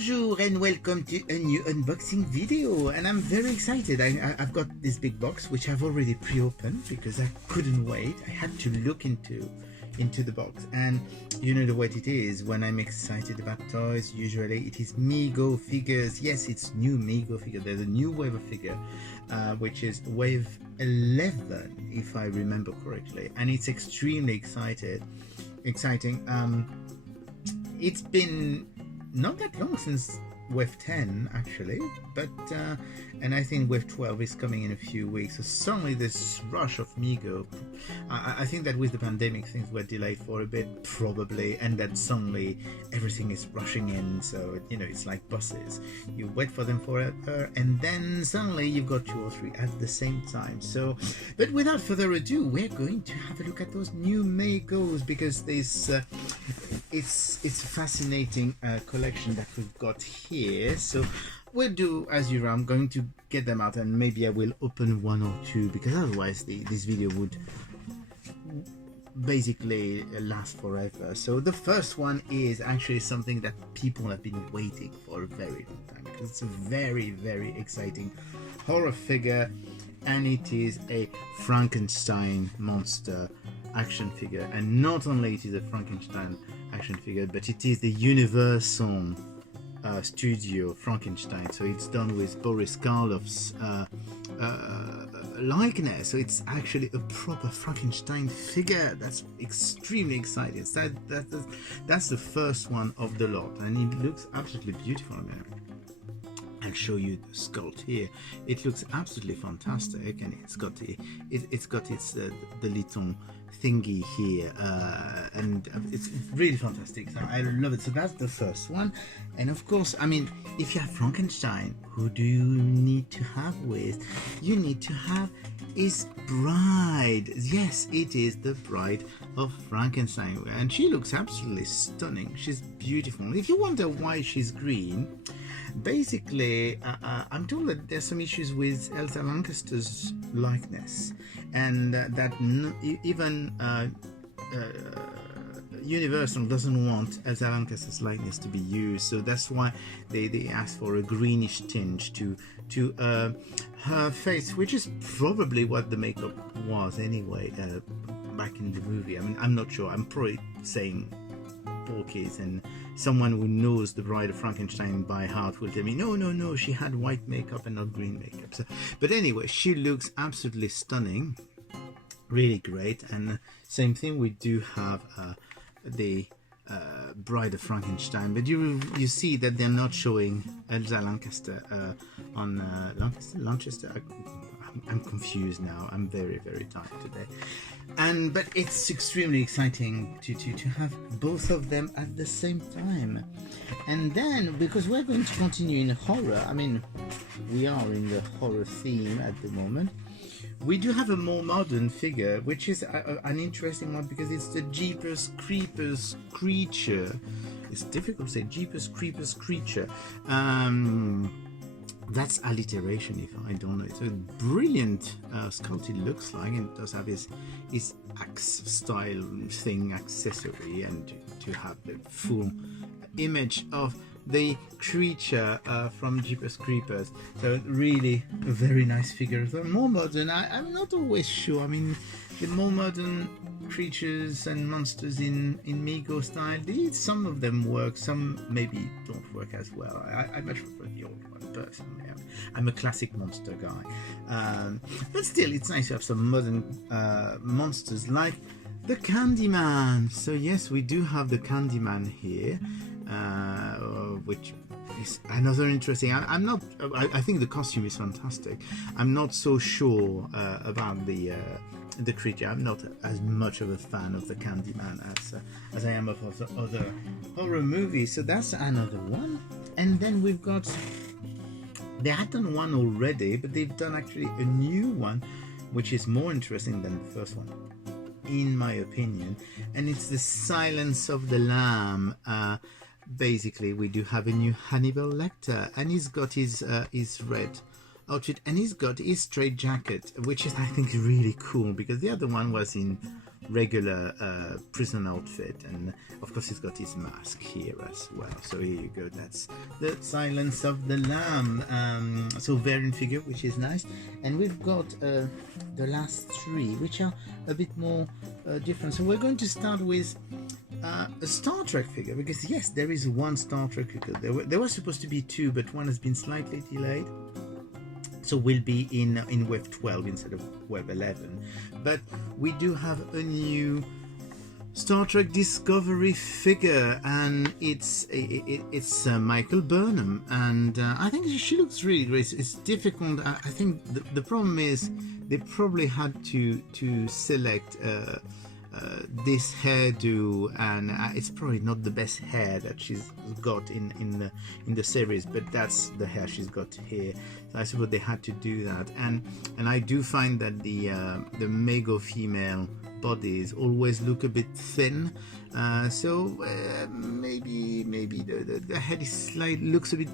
Bonjour and welcome to a new unboxing video, and I'm very excited. I've got this big box which I've already pre-opened because I couldn't wait. I had to look into the box, and you know the way it is when I'm excited about toys. Usually it is MEGO figures. Yes, it's new MEGO figure. There's a new wave of figure which is wave 11 if I remember correctly, and it's extremely exciting. It's been not that long since wave 10 actually, but and I think wave 12 is coming in a few weeks, so suddenly this rush of MEGO. I think that with the pandemic things were delayed for a bit probably, and that suddenly everything is rushing in, so you know, it's like buses, you wait for them forever and then suddenly you've got 2 or 3 at the same time. So but without further ado, we're going to have a look at those new MEGOs, because there's it's a fascinating collection that we've got here. So we'll do as usual. I'm going to get them out and maybe I will open 1 or 2, because otherwise this video would basically last forever. So the first one is actually something that people have been waiting for a very long time, because it's a very, very exciting horror figure, and it is a Frankenstein monster action figure. And not only it is a Frankenstein action figure, but it is the Universal Studio Frankenstein, so it's done with Boris Karloff's likeness, so it's actually a proper Frankenstein figure. That's extremely exciting. That's the first one of the lot, and it looks absolutely beautiful. I'll show you the sculpt here. It looks absolutely fantastic, and it's got the little thingy here, and it's really fantastic. So I love it. So that's the first one. And of course, I mean, if you have Frankenstein, who do you need to have with? You need to have his bride. Yes, it is the bride of Frankenstein, and she looks absolutely stunning. She's beautiful. If you wonder why she's green, basically I'm told that there's some issues with Elsa Lancaster's likeness, and that even Universal doesn't want Elsa Lancaster's likeness to be used, so that's why they asked for a greenish tinge to her face, which is probably what the makeup was anyway back in the movie. I mean, I'm not sure. I'm probably saying porkies, and someone who knows the Bride of Frankenstein by heart will tell me no, she had white makeup and not green makeup. So, but anyway, she looks absolutely stunning, really great. And same thing, we do have the Bride of Frankenstein, but you see that they're not showing Elsa Lancaster on Lancaster. I'm confused now. I'm very, very tired today. But it's extremely exciting to have both of them at the same time. And then, because we're going to continue in horror, I mean, we are in the horror theme at the moment, we do have a more modern figure, which is an interesting one, because it's the Jeepers Creepers creature. It's difficult to say, Jeepers Creepers creature. That's alliteration if I don't know. It's a brilliant sculpt it looks like, and it does have his axe style thing accessory, and to have the full image of the creature from Jeepers Creepers. So really a very nice figure. The more modern, I'm not always sure. I mean, the more modern creatures and monsters in MEGO style, some of them work, some maybe don't work as well. I much prefer the old one personally. I'm a classic monster guy, but still it's nice to have some modern monsters like the Candyman. So yes, we do have the Candyman here, which is another interesting. I think the costume is fantastic. I'm not so sure about the creature. I'm not as much of a fan of the Candyman as I am of other horror movies. So that's another one. And then we've got, they had done one already, but they've done actually a new one, which is more interesting than the first one, in my opinion. And it's the Silence of the Lamb. Basically, we do have a new Hannibal Lector, and he's got his red outfit, and he's got his straight jacket, which is, I think, really cool, because the other one was in regular prison outfit, and of course he's got his mask here as well. So here you go, that's the Silence of the Lamb. So variant figure, which is nice, and we've got the last three, which are a bit more different. So we're going to start with a Star Trek figure, because yes, there is one Star Trek figure. There were supposed to be two, but one has been slightly delayed, so we'll be in wave 12 instead of wave 11. But we do have a new Star Trek Discovery figure, and it's Michael Burnham, and I think she looks really great. It's difficult. I think the problem is they probably had to select this hairdo, and it's probably not the best hair that she's got in the series, but that's the hair she's got here. So I suppose they had to do that, and I do find that the MEGO female bodies always look a bit thin, so maybe the head is looks a bit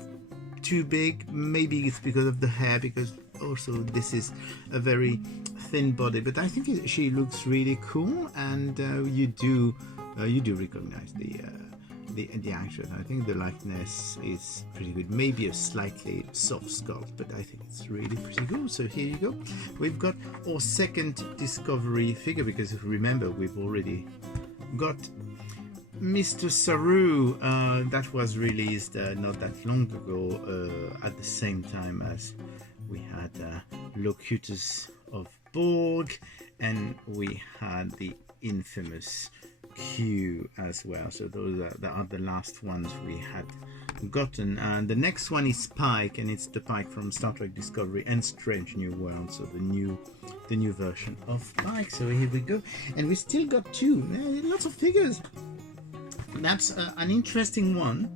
too big. Maybe it's because of the hair, because also this is a very thin body, but I think she looks really cool, and you do recognize the actress. I think the likeness is pretty good. Maybe a slightly soft sculpt, but I think it's really pretty cool. So here you go. We've got our second Discovery figure, because if you remember, we've already got Mr. Saru that was released not that long ago, at the same time as we had Locutus of Borg, and we had the infamous Q as well. So those are the last ones we had gotten. And the next one is Pike, and it's the Pike from Star Trek Discovery and Strange New World, so the new version of Pike. So here we go, and we still got two. Lots of figures. That's an interesting one,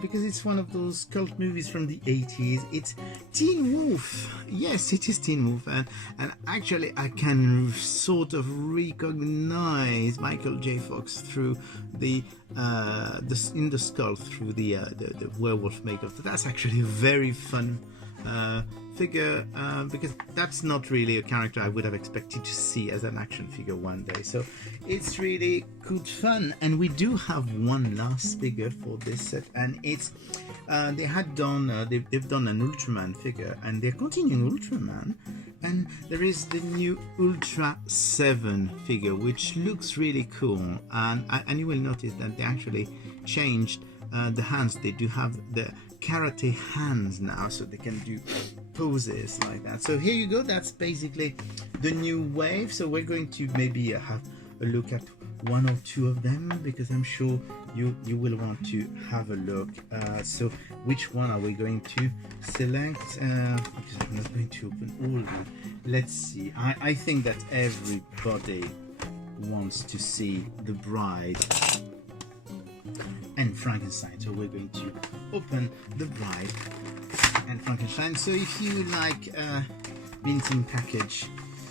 because it's one of those cult movies from the 80s. It's Teen Wolf. Yes, it is Teen Wolf, and actually I can sort of recognize Michael J. Fox through in the skull, through the werewolf makeup. So that's actually a very fun figure, because that's not really a character I would have expected to see as an action figure one day. So it's really good fun. And we do have one last figure for this set, and it's they had done they've done an Ultraman figure, and they're continuing Ultraman, and there is the new Ultra 7 figure, which looks really cool, and you will notice that they actually changed the hands. They do have the karate hands now, so they can do poses like that. So here you go, that's basically the new wave. So we're going to maybe have a look at one or two of them, because I'm sure you will want to have a look. So which one are we going to select? Because I'm not going to open all of them. Let's see. I think that everybody wants to see the Bride and Frankenstein, so we're going to open the Bride and Frankenstein. So if you like minting package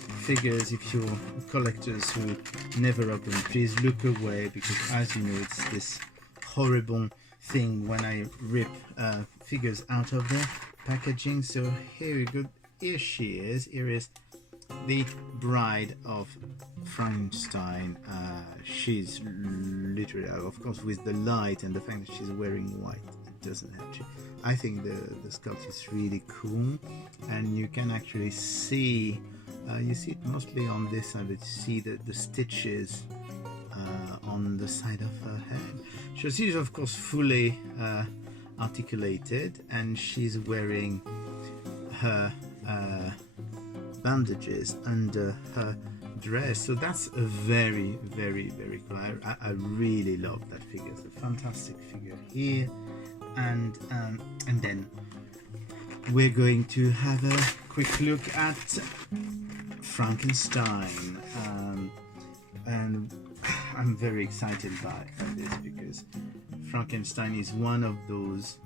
figures, if you're collectors who never open, please look away, because as you know, it's this horrible thing when I rip figures out of their packaging. So here we go. Here she is. Here is the Bride of Frankenstein. She's literally, of course, with the light and the fact that she's wearing white, it doesn't have to. I think the sculpt is really cool, and you can actually see you see it mostly on this side, but you see the stitches on the side of her head. So she's of course fully articulated, and she's wearing her bandages under her dress. So that's a very, very, very cool. I really love that figure. It's a fantastic figure here, and then we're going to have a quick look at Frankenstein, and I'm very excited by this, because Frankenstein is one of those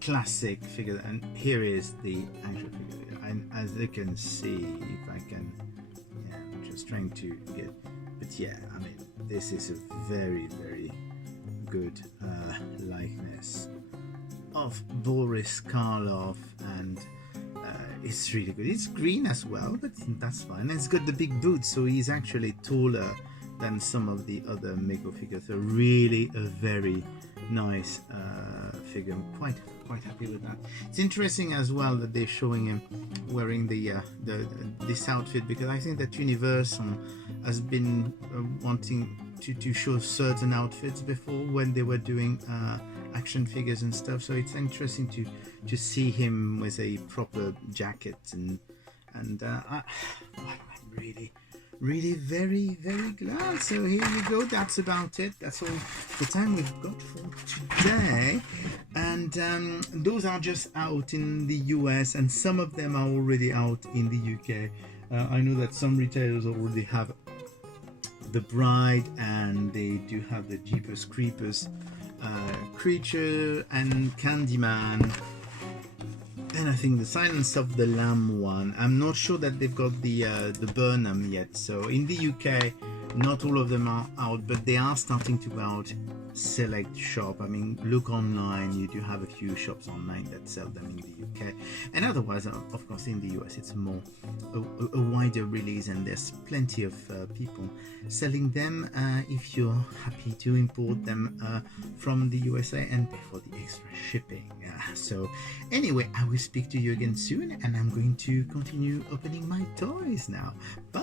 classic figures, and here is the actual figure. And as you can see, if I can, yeah, I'm just trying to get, but yeah, I mean, this is a very, very good likeness of Boris Karloff, and it's really good. It's green as well, but that's fine. And it's got the big boots, so he's actually taller than some of the other MEGO figures. So really a very nice figure. I'm quite happy with that. It's interesting as well that they're showing him wearing this outfit, because I think that Universal has been wanting to show certain outfits before when they were doing action figures and stuff. So it's interesting to see him with a proper jacket, and I'm really very glad. So here you go, that's about it. That's all the time we've got for today, and those are just out in the US, and some of them are already out in the UK. I know that some retailers already have the Bride, and they do have the Jeepers Creepers creature and Candyman, and I think the Silence of the Lamb one. I'm not sure that they've got the Burnham yet. So in the UK, not all of them are out, but they are starting to go out select shop. I mean, look online, you do have a few shops online that sell them in the UK, and otherwise of course in the US it's more a wider release, and there's plenty of people selling them if you're happy to import them from the USA and pay for the extra shipping. So anyway, I will speak to you again soon, and I'm going to continue opening my toys now. Bye.